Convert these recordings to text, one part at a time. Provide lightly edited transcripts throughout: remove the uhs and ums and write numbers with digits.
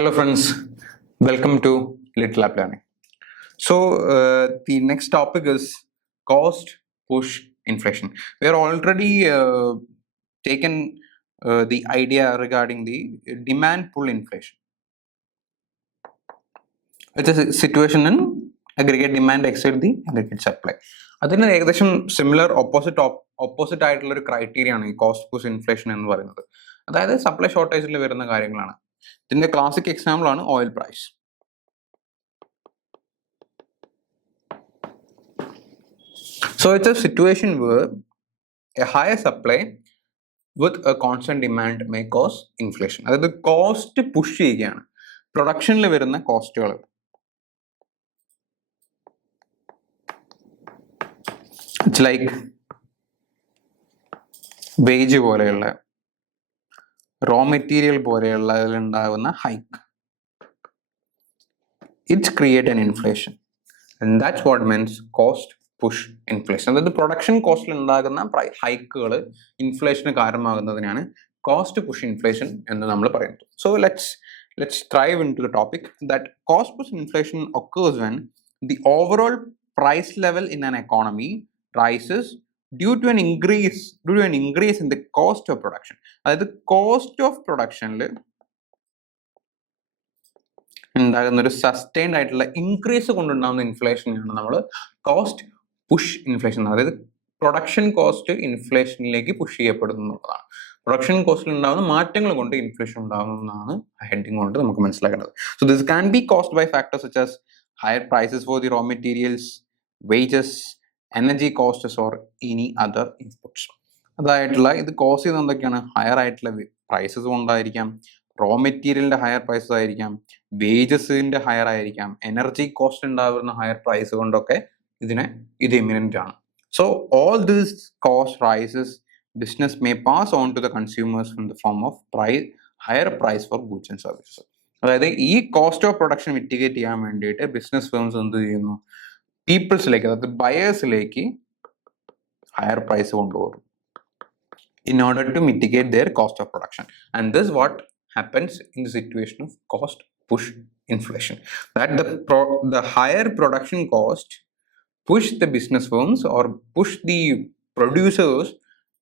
Hello friends, welcome to Little App Learning. So the next topic is cost push inflation. We are already taken the idea regarding the demand pull inflation. It's a situation in aggregate demand exceed the aggregate supply. അതിന് ഏകദേശം similar opposite ആയിട്ടുള്ള ഒരു criteria ആണ് ഈ cost push inflation എന്ന് പറയുന്നത്. അതായത് supply ഷോർട്ടേജിൽ വരുന്ന കാര്യങ്ങളാണ്. ഇതിന്റെ ക്ലാസിക് എക്സാമ്പിൾ ആണ് oil price. So it's a situation where a higher supply with a constant demand may cause inflation. അതായത് കോസ്റ്റ് പുഷ് ചെയ്യുകയാണ്, പ്രൊഡക്ഷനിൽ വരുന്ന കോസ്റ്റുകൾ. ഇറ്റ്സ് ലൈക്ക് വേജ് പോലെയുള്ള റോ മെറ്റീരിയൽ പോലെയുള്ള അതിലുണ്ടാകുന്ന hike. It's create an inflation and that's what means cost push inflation. അതായത് production കോസ്റ്റിൽ ഉണ്ടാകുന്ന ഹൈക്കുകൾ ഇൻഫ്ലേഷന് കാരണമാകുന്നതിനാണ് കോസ്റ്റ് പുഷ് ഇൻഫ്ലേഷൻ എന്ന് നമ്മൾ പറയുന്നത്. So let's dive into the topic that cost push inflation occurs when the overall price level in an economy rises due to an increase in the cost of production. അതായത് cost of പ്രൊഡക്ഷനിൽ ഉണ്ടാകുന്ന ഒരു sustained ആയിട്ടുള്ള increase കൊണ്ടുണ്ടാകുന്ന ഇൻഫ്ലേഷനാണ് നമ്മൾ cost push inflation. അതായത് production cost ഇൻഫ്ലേഷനിലേക്ക് പുഷ് ചെയ്യപ്പെടുന്നതാണ്. പ്രൊഡക്ഷൻ കോസ്റ്റിൽ ഉണ്ടാകുന്ന മാറ്റങ്ങൾ കൊണ്ട് ഇൻഫ്ലേഷൻ ഉണ്ടാകുന്നതാണ് ഹെഡിങ് കൊണ്ട് നമുക്ക് മനസ്സിലാക്കേണ്ടത്. So this can be caused by factors such as higher prices for the raw materials, wages, energy costs or any other inputs. അതായിട്ടുള്ള ഇത് കോസ് ചെയ്യുന്ന എന്തൊക്കെയാണ്? ഹയർ ആയിട്ടുള്ള പ്രൈസസ് കൊണ്ടായിരിക്കാം, റോ മെറ്റീരിയലിന്റെ ഹയർ പ്രൈസസ് ആയിരിക്കാം, വേജസിന്റെ ഹയർ ആയിരിക്കാം, എനർജി കോസ്റ്റ് ഉണ്ടാകുന്ന ഹയർ പ്രൈസ് കൊണ്ടൊക്കെ ഇത് ഇമിനന്റ് ആണ്. So all these cost rises business may pass on to the consumers in the form of higher price for goods and services. അതായത് ഈ കോസ്റ്റ് ഓഫ് പ്രൊഡക്ഷൻ മിറ്റിഗേറ്റ് ചെയ്യാൻ വേണ്ടിയിട്ട് business firms എന്ത് ചെയ്യുന്നു? പീപ്പിൾസിലേക്ക്, അതായത് ബയേഴ്സിലേക്ക് ഹയർ പ്രൈസ് കൊണ്ടുപോകും in order to mitigate their cost of production. And this is what happens in the situation of cost push inflation, that the higher production cost push the business firms or push the producers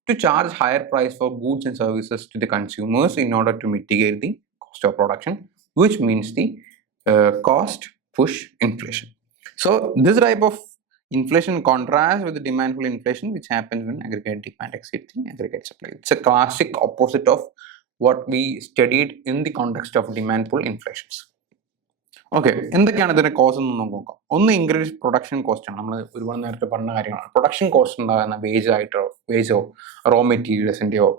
to charge higher price for goods and services to the consumers in order to mitigate the cost of production, which means the cost push inflation. So this type of inflation contrasts with the demand pull inflation, which happens when aggregate demand exceeds the aggregate supply. It's a classic opposite of what we studied in the context of demand pull inflations. Okay, എന്തൊക്കെയാണ് ഇതിന്റെ cost എന്ന് നോക്കാം. ഒന്ന്, increase production cost ആണ്. നമ്മൾ ഒരുപാട് നേരത്തെ പറഞ്ഞ കാര്യങ്ങളാണ്. പ്രൊഡക്ഷൻ കോസ്റ്റ് ഉണ്ടാകുന്ന വേജോ റോ മെറ്റീരിയൽസിന്റെയോ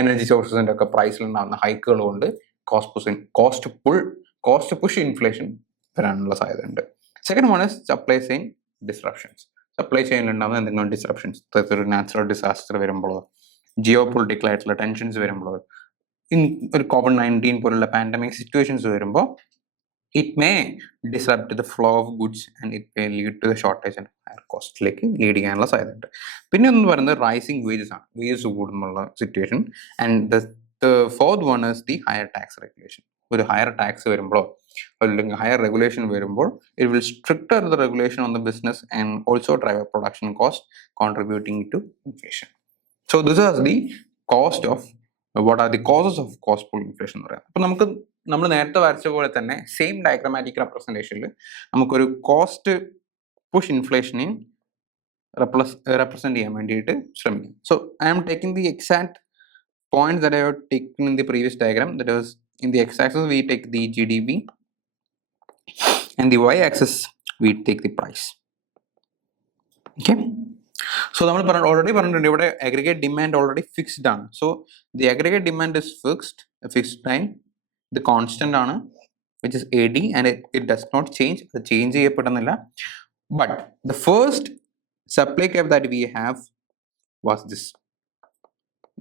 എനർജി സോഴ്സസിന്റെ ഒക്കെ പ്രൈസിൽ ഉണ്ടാകുന്ന ഹൈക്കുകൾ കൊണ്ട് കോസ്റ്റ് പുഷ് ഇൻഫ്ലേഷൻ വരാനുള്ള സാധ്യതയുണ്ട്. Second one is supply chain disruptions. Supply ചെയിനിൽ ഉണ്ടാകുന്ന എന്തെങ്കിലും ഡിസ്റപ്ഷൻസ്, ഒരു നാച്ചുറൽ ഡിസാസ്റ്റർ വരുമ്പോഴോ, ജിയോ പൊളിറ്റിക്കൽ ആയിട്ടുള്ള ടെൻഷൻസ് വരുമ്പോഴോ, ഒരു COVID-19 പോലുള്ള പാൻഡമിക് സിറ്റുവേഷൻസ് വരുമ്പോൾ it may disrupt the flow of goods and it may lead to the shortage and higher കോസ്റ്റിലേക്ക് ലീഡ് ചെയ്യാനുള്ള സാധ്യതയുണ്ട്. പിന്നെ ഒന്ന് പറയുന്നത് റൈസിങ് വേജസ് ആണ്, വേജസ് കൂടുന്നുള്ള situation. And the fourth one is the higher tax regulation. ഒരു ഹയർ ടാക്സ് വരുമ്പോഴോ അല്ലെങ്കിൽ ഹയർ റെഗുലേഷൻ വരുമ്പോൾ it will stricter the regulation on the business and also drive up production cost, contributing to inflation. So this is the cost of what are the causes of cost pull inflation എന്ന് പറയാം. അപ്പോൾ നമ്മൾ നേരത്തെ വരച്ച പോലെ തന്നെ same diagrammatic റെപ്രസെൻറ്റേഷനിൽ നമുക്കൊരു cost push ഇൻഫ്ലേഷനെ represent ചെയ്യാൻ വേണ്ടിയിട്ട് ശ്രമിക്കും. So I am taking the exact points that I have taken in the previous diagram. That is, in the x-axis we take the GDP and the y-axis we take the price. Okay. So നമ്മൾ already പറഞ്ഞിട്ടുണ്ട് ഇവിടെ aggregate demand already fixed ആണ്. So the aggregate demand is fixed time. The constant ആണ്, which is AD, and it does not change. അത് change ചെയ്യപ്പെടുന്നില്ല. But the first supply cap that we have was this.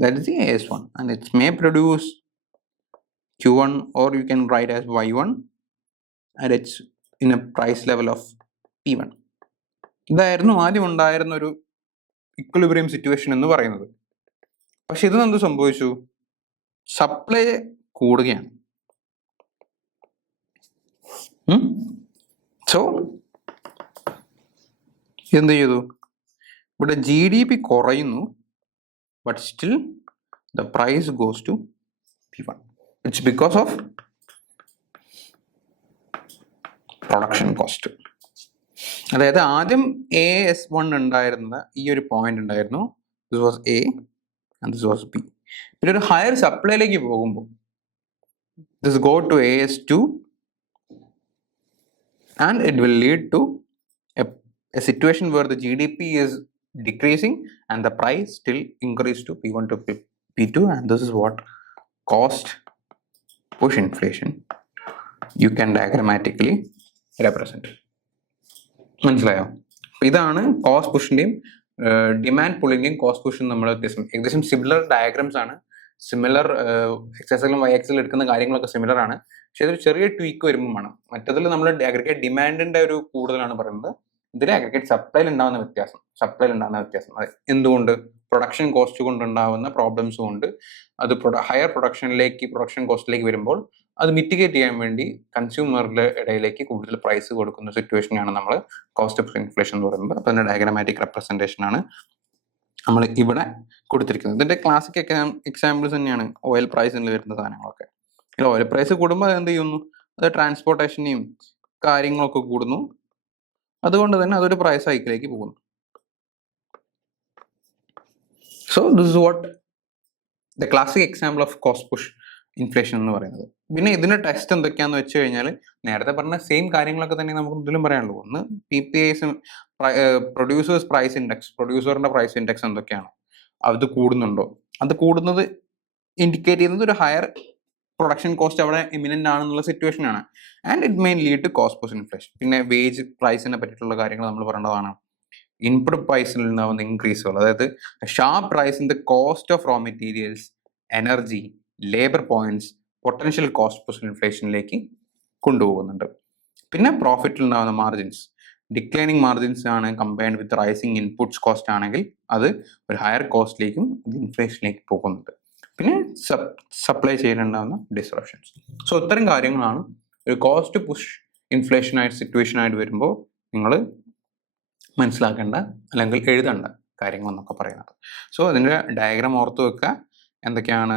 That is the AS1, and it may produce Q1 or you can write as Y1, and it's in a price level of P1. ഇതായിരുന്നു ആദ്യം ഉണ്ടായിരുന്ന ഒരു equilibrium situation എന്ന് പറയുന്നത്. പക്ഷെ ഇത് എന്ത് സംഭവിച്ചു? സപ്ലൈ കൂടുകയാണ്. സോ എന്ത് ചെയ്തു, ഇവിടെ GDP കുറയുന്നു, but still the price goes to P1. It's because of production cost. അതായത് ആദ്യം AS1 ഉണ്ടായിരുന്ന ഈ ഒരു പോയിന്റ് ഉണ്ടായിരുന്നു, this was A and this was B. പിന്നെ ഒരു ഹയർ സപ്ലൈയിലേക്ക് പോകുമ്പോൾ this go to AS2 and it will lead to a situation where the GDP is decreasing and the price still increase to P1 to P2, and this is what cost push inflation you can diagrammatically represent. മനസ്സിലായോ? ഇതാണ് cost പുഷിന്റെയും demand പുള്ളിന്റെയും cost പുഷും നമ്മൾ ഏകദേശം similar diagrams ആണ്, similar എക്സൈസിലും YXL എടുക്കുന്ന കാര്യങ്ങളൊക്കെ similar ആണ്. പക്ഷെ ഇതൊരു ചെറിയ ട്വീക്ക് വരുമ്പോഴാണ്. മറ്റതിൽ നമ്മൾ അഗ്രിഗേറ്റ് ഡിമാൻഡിന്റെ ഒരു കൂടുതലാണ് പറയുന്നത്, ഇതിൽ അഗ്രിഗേറ്റ് സപ്ലൈയിൽ ഉണ്ടാകുന്ന വ്യത്യാസം. അത് എന്തുകൊണ്ട്? പ്രൊഡക്ഷൻ കോസ്റ്റ് കൊണ്ടുണ്ടാകുന്ന പ്രോബ്ലംസ് കൊണ്ട് അത് ഹയർ പ്രൊഡക്ഷൻ കോസ്റ്റിലേക്ക് വരുമ്പോൾ അത് മിറ്റിഗേറ്റ് ചെയ്യാൻ വേണ്ടി കൺസ്യൂമറുടെ ഇടയിലേക്ക് കൂടുതൽ പ്രൈസ് കൊടുക്കുന്ന സിറ്റുവേഷനാണ് നമ്മൾ കോസ്റ്റ് ഓഫ് ഇൻഫ്ലേഷൻ എന്ന് പറയുന്നത്. അപ്പോൾ അതിന്റെ ഡയഗ്രാമാറ്റിക് റെപ്രസെന്റേഷൻ ആണ് നമ്മൾ ഇവിടെ കൊടുത്തിരിക്കുന്നത്. ഇതിന്റെ ക്ലാസിക് എക്സാമ്പിൾസ് തന്നെയാണ് ഓയിൽ പ്രൈസിൽ വരുന്ന സാധനങ്ങളൊക്കെ. ഓയിൽ പ്രൈസ് കൂടുമ്പോൾ അത് എന്ത് ചെയ്യുന്നു, അത് ട്രാൻസ്പോർട്ടേഷനെയും കാര്യങ്ങളൊക്കെ കൂടുന്നു, അതുകൊണ്ട് തന്നെ അതൊരു പ്രൈസ് ഹൈക്കിലേക്ക് പോകുന്നു. So this is what the classic example of cost push inflation എന്ന് പറയുന്നത്. പിന്നെ ഇതിന്റെ ടെസ്റ്റ് എന്തൊക്കെയാന്ന് വെച്ച് കഴിഞ്ഞാൽ നേരത്തെ പറഞ്ഞ സെയിം കാര്യങ്ങളൊക്കെ തന്നെ നമുക്ക് ഇതിലും പറയാനുള്ളൂ. ഒന്ന് PPIs, പ്രൊഡ്യൂസേഴ്സ് പ്രൈസ് ഇൻഡെക്സ്, പ്രൊഡ്യൂസറിന്റെ പ്രൈസ് ഇൻഡെക്സ് എന്തൊക്കെയാണ്, അത് കൂടുന്നുണ്ടോ, അത് കൂടുന്നത് ഇൻഡിക്കേറ്റ് ചെയ്യുന്നത് ഒരു ഹയർ പ്രൊഡക്ഷൻ കോസ്റ്റ് അവിടെ ഇമിനന്റ് ആണെന്നുള്ള സിറ്റുവേഷൻ ആണ്. And it may lead to cost push inflation. പിന്നെ വേജ് പ്രൈസിനെ പറ്റിയിട്ടുള്ള കാര്യങ്ങൾ നമ്മൾ പറയേണ്ടതാണ്. ഇൻപുട്ട് പ്രൈസിൽ ഉണ്ടാവുന്ന ഇൻക്രീസുകൾ, അതായത് sharp rise in the cost of raw materials, energy, labour points potential cost push ഇൻഫ്ലേഷനിലേക്ക് കൊണ്ടുപോകുന്നുണ്ട്. പിന്നെ പ്രോഫിറ്റിൽ ഉണ്ടാകുന്ന മാർജിൻസ്, ഡിക്ലൈനിങ് മാർജിൻസ് ആണ് compared with rising inputs cost ആണെങ്കിൽ അത് ഒരു ഹയർ കോസ്റ്റിലേക്കും ഇൻഫ്ലേഷനിലേക്ക് പോകുന്നുണ്ട്. പിന്നെ സപ്ലൈ ചെയ്യാനുണ്ടാകുന്ന ഡിസ്റപ്ഷൻസ്. സോ ഇത്തരം കാര്യങ്ങളാണ് ഒരു കോസ്റ്റ് പുഷ് ഇൻഫ്ലേഷൻ ആയിട്ട് സിറ്റുവേഷൻ ആയിട്ട് വരുമ്പോൾ നിങ്ങൾ മനസ്സിലാക്കേണ്ട അല്ലെങ്കിൽ എഴുതേണ്ട കാര്യങ്ങൾ എന്നൊക്കെ പറയുന്നത്. സോ അതിൻ്റെ ഡയഗ്രാം ഓർത്ത് വെക്കുക, എന്തൊക്കെയാണ്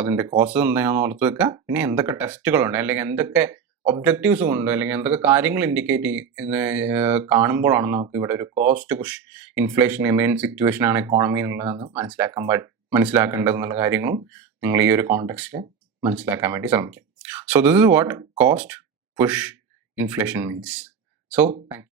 അതിൻ്റെ കോസസ് എന്താണെന്ന് ഓർത്ത് വെക്കുക, പിന്നെ എന്തൊക്കെ ടെസ്റ്റുകളുണ്ട് അല്ലെങ്കിൽ എന്തൊക്കെ ഒബ്ജക്റ്റീവ്സ് ഉണ്ട് അല്ലെങ്കിൽ എന്തൊക്കെ കാര്യങ്ങൾ ഇൻഡിക്കേറ്റ് കാണുമ്പോഴാണ് നമുക്ക് ഇവിടെ ഒരു cost push inflation main situation ആണ് എക്കോണമി എന്നുള്ളതെന്ന് മനസ്സിലാക്കേണ്ടതെന്നുള്ള കാര്യങ്ങളും നിങ്ങൾ ഈ ഒരു കോണ്ടെക്സ്റ്റിൽ മനസ്സിലാക്കാൻ വേണ്ടി ശ്രമിക്കാം. So this is what cost push inflation means. So thank you.